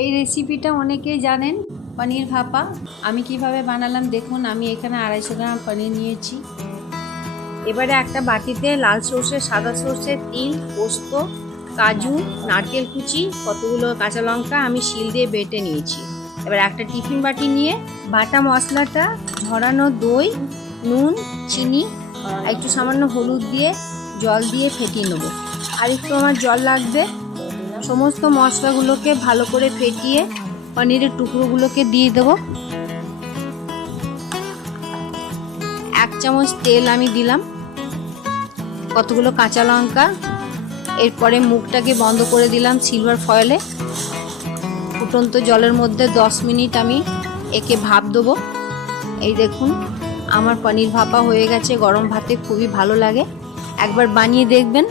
এই রেসিপিটা অনেকেই জানেন, পনির ভাপা। আমি কিভাবে বানালাম দেখুন। আমি এখানে 250 গ্রাম পনির নিয়েছি। এবারে একটা বাটিতে লাল সর্ষে, সাদা সর্ষে, তিল, পোস্ত, কাজু, নারকেল কুচি, কতগুলো কাঁচা লঙ্কা আমি শিল দিয়ে বেটে নিয়েছি। এবার একটা টিফিন বাটি নিয়ে বাটা মশলাটা, ঝরানো দই, নুন, চিনি, একটু সামান্য হলুদ দিয়ে জল দিয়ে ফেটিয়ে নেবো। আর একটু আমার জল লাগবে। সমস্ত মশলাগুলোকে ভালো করে ফেটিয়ে পনিরের টুকরোগুলোকে দিয়ে দেবো। 1 চামচ তেল আমি দিলাম, কতগুলো কাঁচা লঙ্কা। এরপরে মুখটাকে বন্ধ করে দিলাম সিলভার ফয়েলে। ফুটন্ত জলের মধ্যে 10 মিনিট আমি একে ভাপ দেবো। এই দেখুন আমার পনির ভাপা হয়ে গেছে। গরম ভাতে খুবই ভালো লাগে, একবার বানিয়ে দেখবেন।